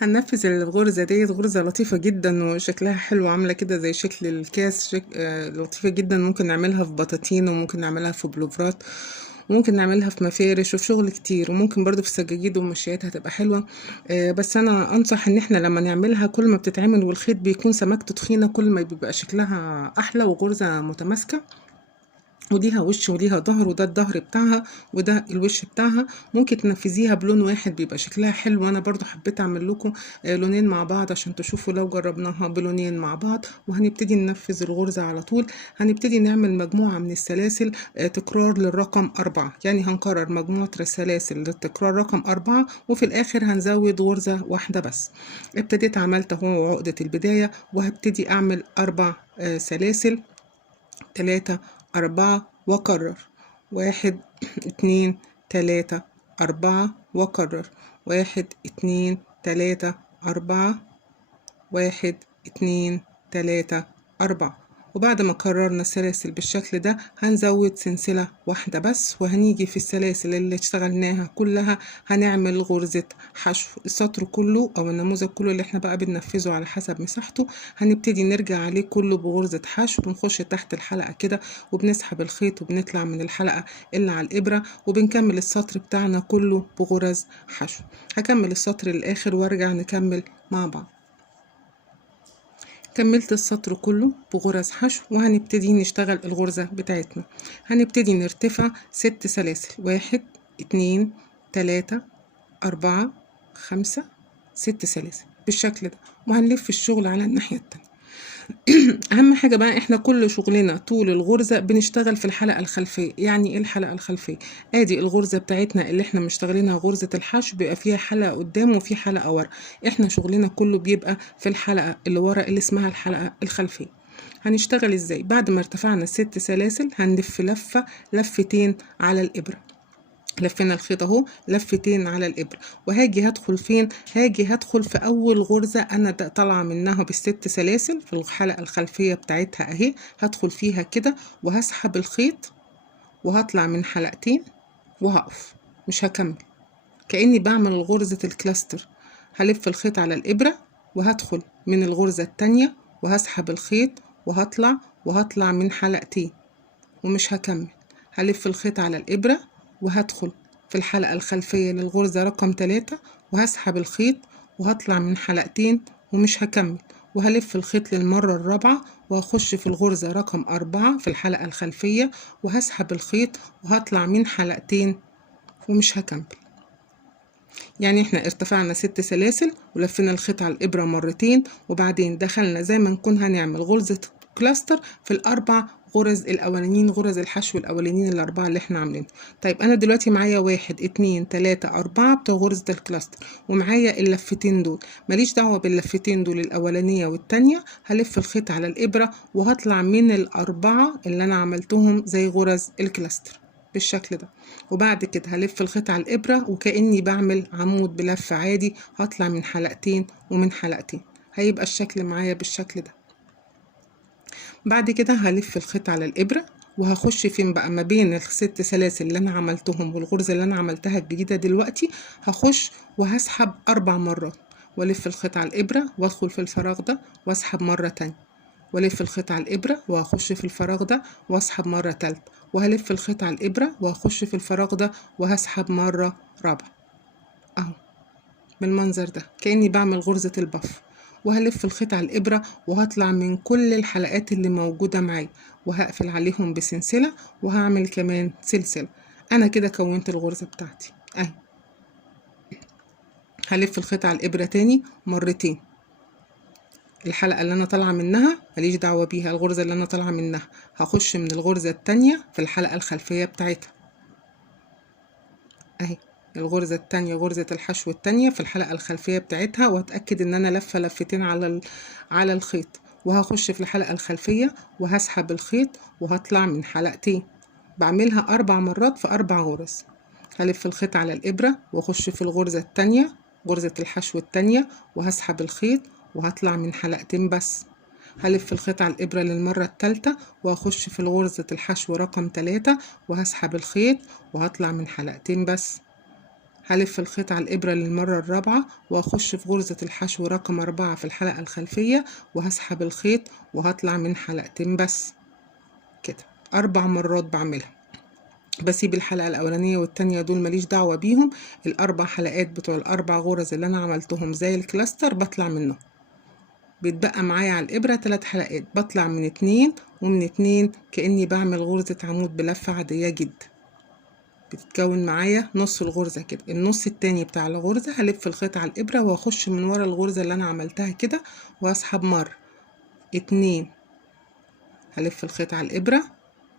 هننفذ الغرزة ديت. غرزة لطيفة جدا وشكلها حلو، عاملة كده زي شكل الكاس. لطيفة جدا. ممكن نعملها في بطاطين، وممكن نعملها في بلوفرات، وممكن نعملها في مفارش وفي شغل كتير، وممكن برضو في سجاجيد ومشيات هتبقى حلوة. بس انا انصح ان احنا لما نعملها كل ما بتتعمل والخيط بيكون سمكته تخينة كل ما بيبقى شكلها احلى وغرزة متماسكة، وليها وش وليها ظهر، وده الظهر بتاعها وده الوش بتاعها. ممكن تنفذيها بلون واحد بيبقى شكلها حلو. وانا برضو حبيت اعمل لكم لونين مع بعض عشان تشوفوا لو جربناها بلونين مع بعض. وهنبتدي ننفذ الغرزة على طول. هنبتدي نعمل مجموعة من السلاسل تكرار للرقم 4، يعني هنكرر مجموعة سلاسل للتكرار رقم 4، وفي الاخر هنزود غرزة واحدة بس. ابتديت عملت اهو عقدة البداية، وهبتدي اعمل 4 سلاسل، 3 4 واكرر، 1 2 3 4 واكرر، 1 2 3 4، 1 2 3 4. وبعد ما كررنا السلاسل بالشكل ده هنزود سلسلة واحدة بس، وهنيجي في السلاسل اللي اشتغلناها كلها هنعمل غرزة حشو. السطر كله او النموذج كله اللي احنا بقى بننفذه على حسب مساحته هنبتدي نرجع عليه كله بغرزة حشو. بنخش تحت الحلقة كده وبنسحب الخيط وبنطلع من الحلقة اللي على الإبرة، وبنكمل السطر بتاعنا كله بغرز حشو. هكمل السطر للآخر وارجع نكمل مع بعض. كملت السطر كله بغرز حشو، وهنبتدي نشتغل الغرزة بتاعتنا. هنبتدي نرتفع 6 سلاسل، 1 2 3 4 5 6 سلاسل بالشكل ده، وهنلف الشغل على الناحية التانية. اهم حاجه بقى احنا كل شغلنا طول الغرزه بنشتغل في الحلقه الخلفيه. يعني ايه الحلقه الخلفيه؟ ادي الغرزه بتاعتنا اللي احنا مشتغلينها غرزه الحشو، بيبقى فيها حلقه قدام وفي حلقه ورا. احنا شغلنا كله بيبقى في الحلقه اللي ورا اللي اسمها الحلقه الخلفيه. هنشتغل ازاي؟ بعد ما ارتفعنا 6 سلاسل هنلف لفه لفتين على الابره. لفينا الخيط اهو لفتين على الابره، وهاجي هدخل فين؟ هاجي هدخل في اول غرزه انا طالعه منها بالست سلاسل في الحلقه الخلفيه بتاعتها اهي. هدخل فيها كده وهسحب الخيط وهطلع من حلقتين وهقف، مش هكمل، كاني بعمل غرزه الكلاستر. هلف الخيط على الابره وهدخل من الغرزه التانية وهسحب الخيط وهطلع من حلقتين ومش هكمل. هلف الخيط على الإبرة وهدخل في الحلقة الخلفية للغرزة رقم 3 وهسحب الخيط وهطلع من حلقتين ومش هكمل، وهلف الخيط للمرة الرابعة وهخش في الغرزة رقم 4 في الحلقة الخلفية وهسحب الخيط وهطلع من حلقتين ومش هكمل. يعني احنا ارتفعنا 6 سلاسل ولفينا الخيط على الإبرة مرتين، وبعدين دخلنا زي ما نكون هنعمل غرزة كلاستر في الأربع غرز الأولانيين، غرز الحشو الأولانيين الأربعة اللي احنا عاملينها. طيب أنا دلوقتي معايا 1 2 3 4 بتوع غرزة الكلاستر، ومعايا اللفتين دول. ماليش دعوة باللفتين دول الأولانية والتانية. هلف الخيط على الإبرة وهطلع من الأربعة اللي أنا عملتهم زي غرز الكلاستر بالشكل ده. وبعد كده هلف الخيط على الإبرة وكأني بعمل عمود بلف عادي، هطلع من حلقتين ومن حلقتين. هيبقى الشكل معايا بالشكل ده. بعد كده هلف الخيط على الإبرة وهخش فين بقى ما بين الست سلاسل اللي أنا عملتهم والغرزة اللي أنا عملتها الجديدة دلوقتي. هخش وهسحب 4 مرات، والف الخيط على الإبرة وادخل في الفراغ ده واسحب مرة تانية، والف الخيط على الإبرة وهخش في الفراغ ده واسحب مرة تالتة، وهلف الخيط على الإبرة وهخش في الفراغ ده وهسحب مرة رابعة اهو بالمنظر ده كأني بعمل غرزة البف. وهلف الخيط على الإبرة وهطلع من كل الحلقات اللي موجودة معايا وهقفل عليهم بسلسلة وهعمل كمان سلسلة. أنا كده كونت الغرزة بتاعتي أهي. هلف الخيط على الإبرة تاني مرتين. الحلقة اللي أنا طالعة منها ماليش دعوة بيها، الغرزة اللي أنا طالعة منها هخش من الغرزة التانية في الحلقة الخلفية بتاعتها أهي. الغرزة التانية غرزة الحشو التانية في الحلقة الخلفية بتاعتها، وهتأكد ان انا لفة لفتين على الخيط، وهخش في الحلقة الخلفية وهسحب الخيط وهطلع من حلقتين. بعملها 4 مرات في 4 غرز. هلف الخيط على الإبرة واخش في الغرزة التانية غرزة الحشو التانية وهسحب الخيط وهطلع من حلقتين بس. هلف الخيط على الإبرة للمرة التالتة وهخش في غرزة الحشو رقم 3 وهسحب الخيط وهطلع من حلقتين بس. هلف الخيط على الإبرة للمرة الرابعة وهخش في غرزة الحشو رقم 4 في الحلقة الخلفية، وهسحب الخيط وهطلع من حلقتين بس كده. 4 مرات بعملها. بسيب الحلقة الأولانية والتانية دول ماليش دعوة بيهم. ال4 حلقات بتوع ال4 غرز اللي أنا عملتهم زي الكلاستر بطلع منهم. بيتبقى معايا على الإبرة 3 حلقات، بطلع من 2 ومن 2 كأني بعمل غرزة عمود بلفة عادية جدا. بتتكون معايا نص الغرزة كده. النص التاني بتاع الغرزة هلف الخيط على الإبرة وهخش من ورا الغرزة اللي أنا عملتها كده وهسحب مرة 2. هلف الخيط على الإبرة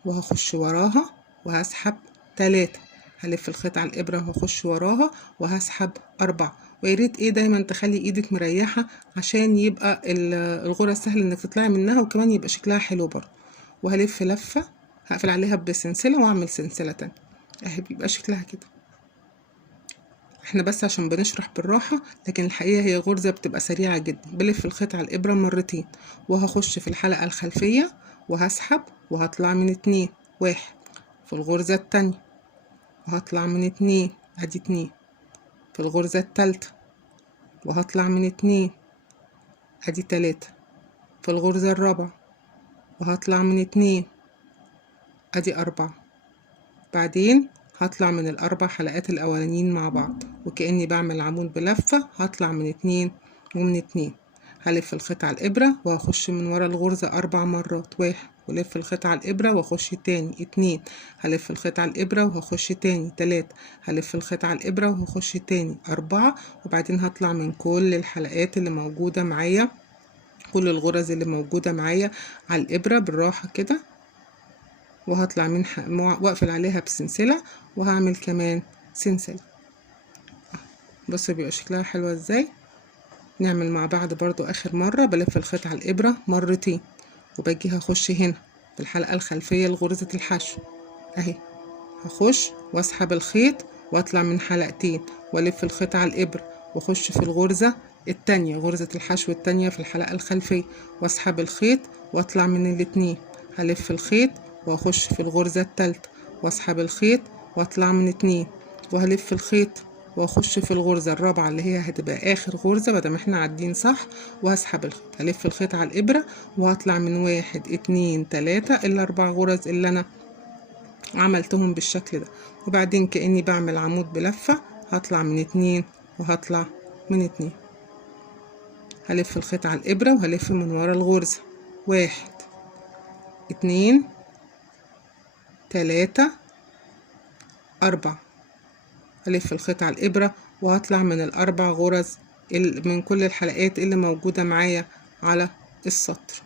وهخش وراها وهسحب 3. هلف الخيط على الإبرة وهخش وراها وهسحب 4. وياريت دايما تخلي ايدك مريحة عشان يبقى الغرز سهل انك تطلعي منها، وكمان يبقى شكلها حلو برضه. وهلف لفة هقفل عليها بسلسلة واعمل سلسلة تانية اهي، بيبقى شكلها كده. احنا بس عشان بنشرح بالراحة، لكن الحقيقة هي غرزة بتبقى سريعة جدا. بلف الخيط على الإبرة مرتين وهخش في الحلقة الخلفية وهسحب وهطلع من 2. 1 في الغرزة التانية وهطلع من 2 ادي 2 في الغرزة التالتة وهطلع من 2 ادي 3 في الغرزة الرابعة وهطلع من 2 ادي 4. بعدين هطلع من ال4 حلقات الأولانيين مع بعض وكأني بعمل عمود بلفة. هطلع من 2 ومن 2 هلف الخيط على الإبرة وهخش من ورا الغرزة 4 مرات. 1 ولف الخيط على الإبرة وهخش تاني. 2 هلف الخيط على الإبرة وهخش تاني. 3 هلف الخيط على الإبرة وهخش تاني. 4 وبعدين هطلع من كل الحلقات اللي موجودة معايا، كل الغرز اللي موجودة معايا على الإبرة بالراحة كده، وهطلع من واقفل عليها بسلسلة وهعمل كمان سلسلة. بصوا بيبقى شكلها حلوة ازاي. نعمل مع بعض برضو اخر مرة. بلف الخيط على الابرة مرتين وباجي هخش هنا في الحلقة الخلفية لغرزة الحشو اهي، هخش واسحب الخيط واطلع من حلقتين والف الخيط على الابرة واخش في الغرزة التانية، غرزة الحشو التانية في الحلقة الخلفية، واسحب الخيط واطلع من الاتنين. هلف الخيط واخش في الغرزة التالتة واسحب الخيط واطلع من 2 وهلف الخيط واخش في الغرزة الرابعة اللي هي هتبقى اخر غرزة بدل ما احنا عادين صح، وهسحب الخيط. هلف الخيط على الابرة وهطلع من 1 2 3 ال4 غرز اللي انا عملتهم بالشكل ده. وبعدين كأني بعمل عمود بلفة، هطلع من 2 وهطلع من 2. هلف الخيط على الابرة وهلف من ورا الغرزة 1 2 3 4. هلف الخيط على الإبرة وهطلع من ال4 غرز من كل الحلقات اللي موجودة معايا على السطر.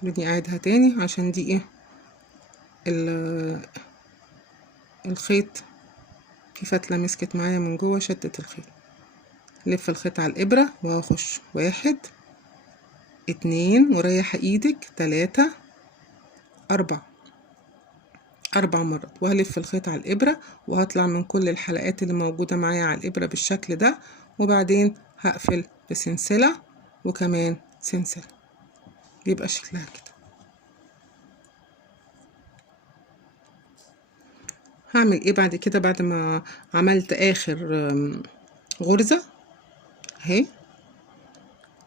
خليني أعيدها تاني عشان دي الخيط في فتلة مسكت معايا من جوه شدت الخيط. لف الخيط على الإبرة وهخش 1 2 وريح ايدك 3 4 مرات، وهلف الخيط على الإبرة وهطلع من كل الحلقات اللي موجودة معايا على الإبرة بالشكل ده، وبعدين هقفل بسلسلة وكمان سلسلة. بيبقى شكلها كده. هعمل بعد كده؟ بعد ما عملت آخر غرزة اهي،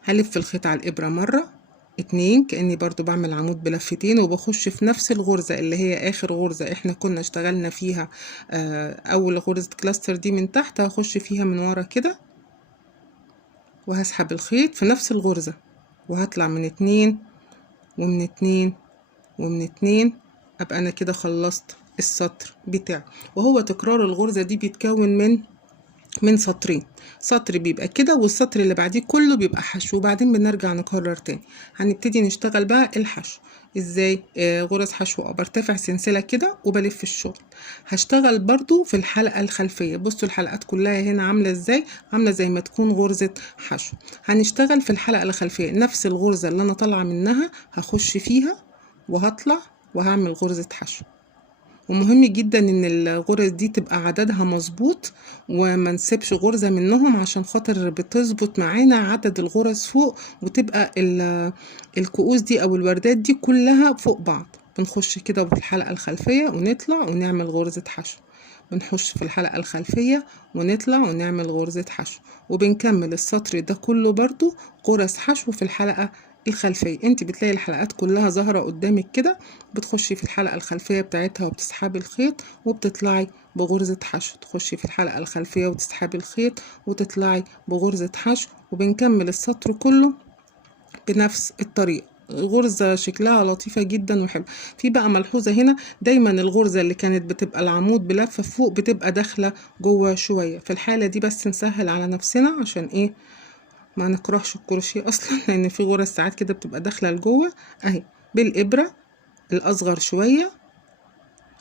هلف الخيط على الإبرة مرة 2 كأني برضو بعمل عمود بلفتين، وبخش في نفس الغرزة اللي هي آخر غرزة احنا كنا اشتغلنا فيها أول غرزة كلاستر دي من تحت، هخش فيها من ورا كده وهسحب الخيط في نفس الغرزة وهطلع من 2 ومن 2 ومن 2. أبقى أنا كده خلصت السطر بتاعي. وهو تكرار الغرزة دي بيتكون من سطرين، سطر بيبقى كده والسطر اللي بعديه كله بيبقى حشو، وبعدين بنرجع نكرر تاني. هنبتدي نشتغل بقى الحشو ازاي. غرز حشو برتفع سلسلة كده وبلف الشغل. هشتغل برضو في الحلقة الخلفية. بصوا الحلقات كلها هنا عاملة ازاي، عاملة زي ما تكون غرزة حشو. هنشتغل في الحلقة الخلفية نفس الغرزة اللي انا طالعة منها هخش فيها وهطلع وهعمل غرزة حشو. ومهم جدا ان الغرز دي تبقى عددها مظبوط وما نسيبش غرزة منهم، عشان خاطر بتظبط معانا عدد الغرز فوق، وتبقى الكؤوس دي او الوردات دي كلها فوق بعض. بنخش كده في الحلقة الخلفية ونطلع ونعمل غرزة حشو. بنخش في الحلقة الخلفية ونطلع ونعمل غرزة حشو، وبنكمل السطر ده كله برضو غرز حشو في الحلقة الخلفية. انت بتلاقي الحلقات كلها ظاهرة قدامك كده، بتخشي في الحلقة الخلفية بتاعتها وبتسحبي الخيط وبتطلعي بغرزة حشو، تخشي في الحلقة الخلفية وتسحبي الخيط وتطلعي بغرزة حشو، وبنكمل السطر كله بنفس الطريقة. الغرزة شكلها لطيفة جدا وحلو. في بقى ملحوظة هنا، دايما الغرزة اللي كانت بتبقى العمود بلفة فوق بتبقى داخلة جوه شوية. في الحالة دي بس نسهل على نفسنا عشان ايه ما نكرهش الكروشيه اصلا لان في غرز ساعات كده بتبقى داخلة لجوه. اهي بالإبرة الأصغر شوية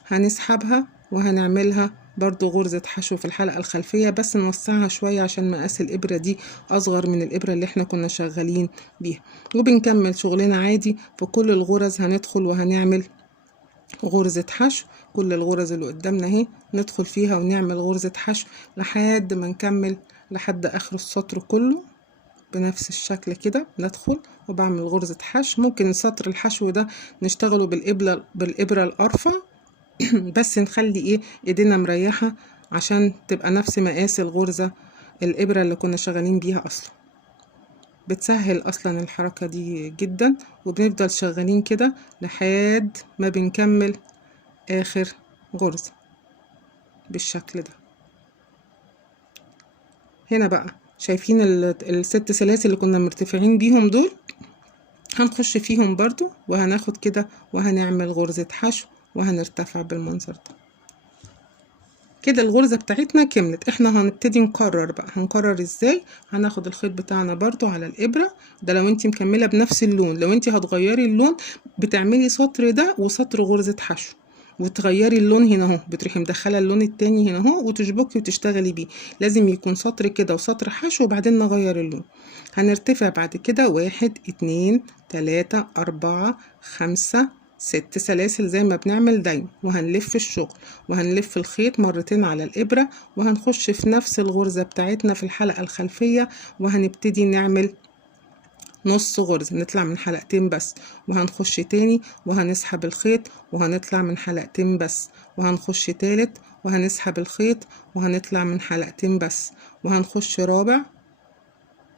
هنسحبها وهنعملها برضو غرزة حشو في الحلقة الخلفية، بس نوسعها شوية عشان مقاس الإبرة دي أصغر من الإبرة اللي احنا كنا شغالين بيها. وبنكمل شغلنا عادي في كل الغرز، هندخل وهنعمل غرزة حشو. كل الغرز اللي قدامنا اهي ندخل فيها ونعمل غرزة حشو لحد ما نكمل لحد آخر السطر كله بنفس الشكل كده. ندخل وبعمل غرزة حشو. ممكن سطر الحشو ده نشتغله بالإبرة الأرفع بس نخلي ايدينا مريحة عشان تبقى نفس مقاس الغرزة الإبرة اللي كنا شغالين بيها أصلا. بتسهل أصلا الحركة دي جدا، وبنفضل شغالين كده لحد ما بنكمل آخر غرزة بالشكل ده. هنا بقى شايفين الست سلاسل اللي كنا مرتفعين بيهم دول، هنخش فيهم برضو وهناخد كده وهنعمل غرزة حشو وهنرتفع بالمنظر ده كده. الغرزة بتاعتنا كملت. احنا هنبتدي نكرر بقى. هنكرر ازاي؟ هناخد الخيط بتاعنا برضو على الإبرة ده لو انتي مكملة بنفس اللون. لو انتي هتغيري اللون بتعملي سطر ده وسطر غرزة حشو وتغيري اللون هنا اهو، بتروحي مدخله اللون التاني هنا اهو وتشبكي وتشتغلي بيه. لازم يكون سطر كده وسطر حشو وبعدين نغير اللون. هنرتفع بعد كده 1 2 3 4 5 6 سلاسل زي ما بنعمل دايما، وهنلف الشغل وهنلف الخيط مرتين على الإبرة وهنخش في نفس الغرزة بتاعتنا في الحلقة الخلفية وهنبتدي نعمل نص غرزة، نطلع من حلقتين بس وهنخش تاني وهنسحب الخيط وهنطلع من حلقتين بس وهنخش تالت وهنسحب الخيط وهنطلع من حلقتين بس وهنخش رابع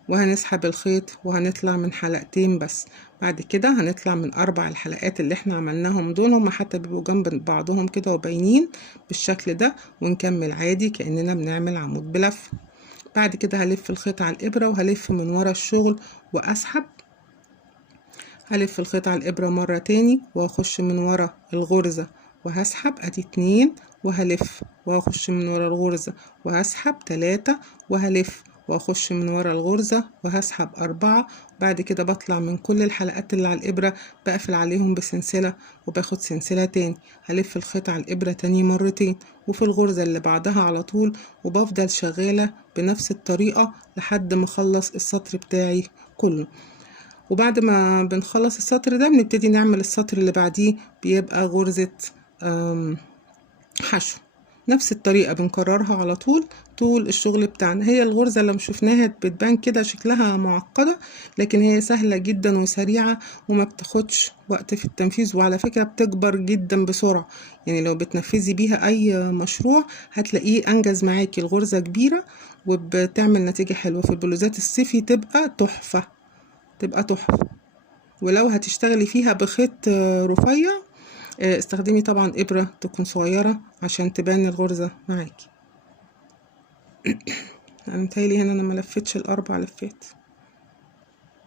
وهنسحب الخيط وهنطلع من حلقتين بس. بعد كده هنطلع من 4 الحلقات اللي احنا عملناهم دول، هما حتى بيبقوا جنب بعضهم كده وباينين بالشكل ده، ونكمل عادي كأننا بنعمل عمود بلف. بعد كده هلف الخيط على الإبرة وهلف من ورا الشغل وأسحب. هلف الخيط على الإبرة مرة تاني وأخش من ورا الغرزة وهسحب، أدي 2 وهلف وأخش من ورا الغرزة وهسحب 3 وهلف وأخش من ورا الغرزة وهسحب 4. بعد كده بطلع من كل الحلقات اللي على الإبرة بقفل عليهم بسلسلة وباخد سلسلة تاني. هلف الخيط على الإبرة تاني مرتين وفي الغرزة اللي بعدها على طول، وبفضل شغالة بنفس الطريقة لحد ما أخلص السطر بتاعي كله. وبعد ما بنخلص السطر ده بنبتدي نعمل السطر اللي بعديه، بيبقى غرزة حشو. نفس الطريقة بنكررها على طول الشغل بتاعنا. هي الغرزة لما شفناها بتبان كده شكلها معقدة، لكن هي سهلة جدا وسريعة وما بتاخدش وقت في التنفيذ، وعلى فكرة بتكبر جدا بسرعة. يعني لو بتنفذي بيها أي مشروع هتلاقيه أنجز معاكي. الغرزة كبيرة وبتعمل نتيجة حلوة في البلوزات الصيفي، تبقى تحفة. ولو هتشتغلي فيها بخيط رفيع استخدمي طبعا إبرة تكون صغيرة عشان تبان الغرزة معاكي. انا متهيألي هنا انا ملفتش ال4 لفات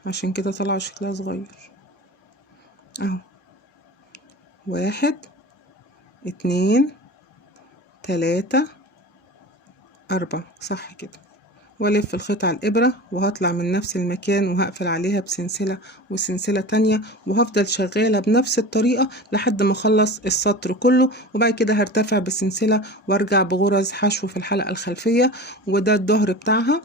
عشان كده طلع شكلها صغير اهو. 1 2 3 4 صح كده. والف الخيط على الإبرة وهطلع من نفس المكان وهقفل عليها بسلسلة وسلسلة تانية، وهفضل شغالة بنفس الطريقة لحد ما اخلص السطر كله. وبعد كده هرتفع بسلسلة وارجع بغرز حشو في الحلقة الخلفية. وده الظهر بتاعها،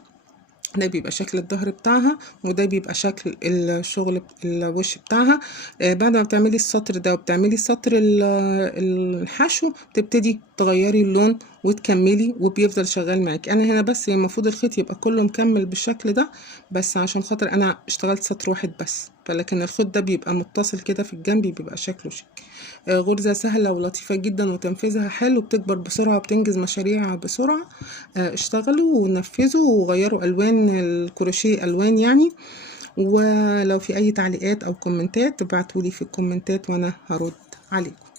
ده بيبقى شكل الظهر بتاعها، وده بيبقى شكل الشغل الوش بتاعها. بعد ما بتعملي السطر ده وبتعملي سطر الحشو بتبتدي تغيري اللون وتكملي وبيفضل شغال معاكي. انا هنا بس المفروض الخيط يبقى كله مكمل بالشكل ده، بس عشان خاطر انا اشتغلت سطر واحد بس، فلكن الخيط ده بيبقى متصل كده في الجنب بيبقى شكله شيك. غرزة سهلة ولطيفة جدا وتنفيذها حلو، بتكبر بسرعة وبتنجز مشاريع بسرعة. اشتغلوا ونفذوا وغيروا ألوان الكروشيه ألوان يعني. ولو في أي تعليقات أو كومنتات ابعتولي في الكومنتات وأنا هرد عليكم.